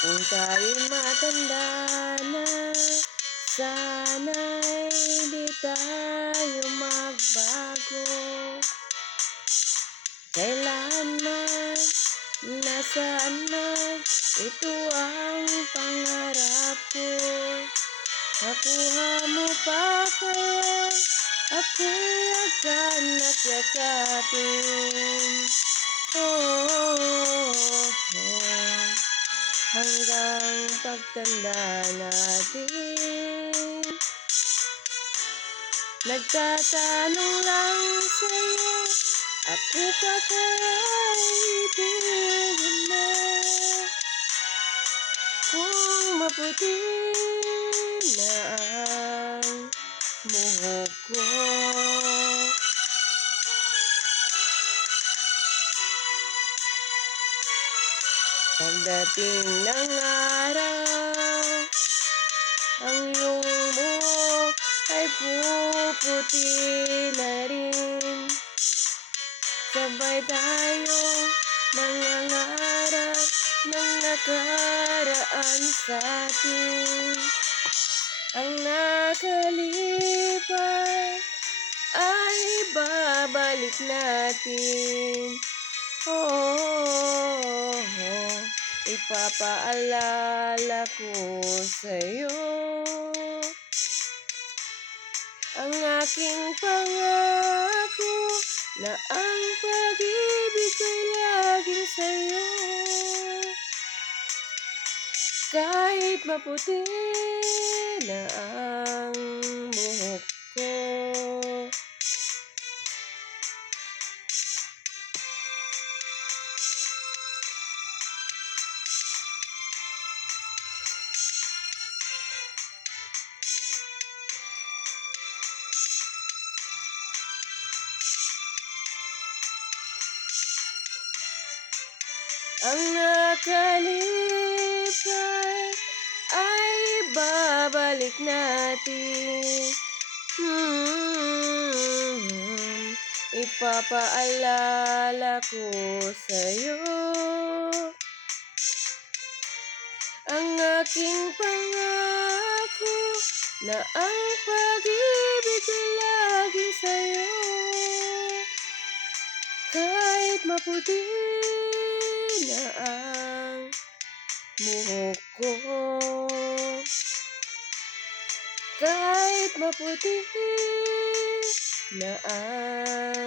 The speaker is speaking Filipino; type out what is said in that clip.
Kung tayo'y matanda na, sana'y di tayo magbago. Kailanman, nasaan man, ito ang pangarap ko. Makuha mo pa kaya, ako'y agad yakapin. Hanggang pagtanda natin, nagtatanong lang sa'yo, ako pa kaya'y ibigin mo? Kung maputi na ang buhok ko, pagdating ng araw, ang iyong buhok ay puputi na rin. Sabay tayo mangangarap ng nakaraan sa'tin. Ang nakalipas ay babalik natin. Ipapaalala ko sa'yo ang aking pangako na ang pag-ibig ko'y laging sa'yo. Kahit maputi na ang buhok ko, ang nakalipas ay babalik natin. Ipapaalala ko sa'yo ang aking pangako na ang pag-ibig ko'y laging sa'yo. Kahit maputi na ang buhok ko, kahit maputi na ang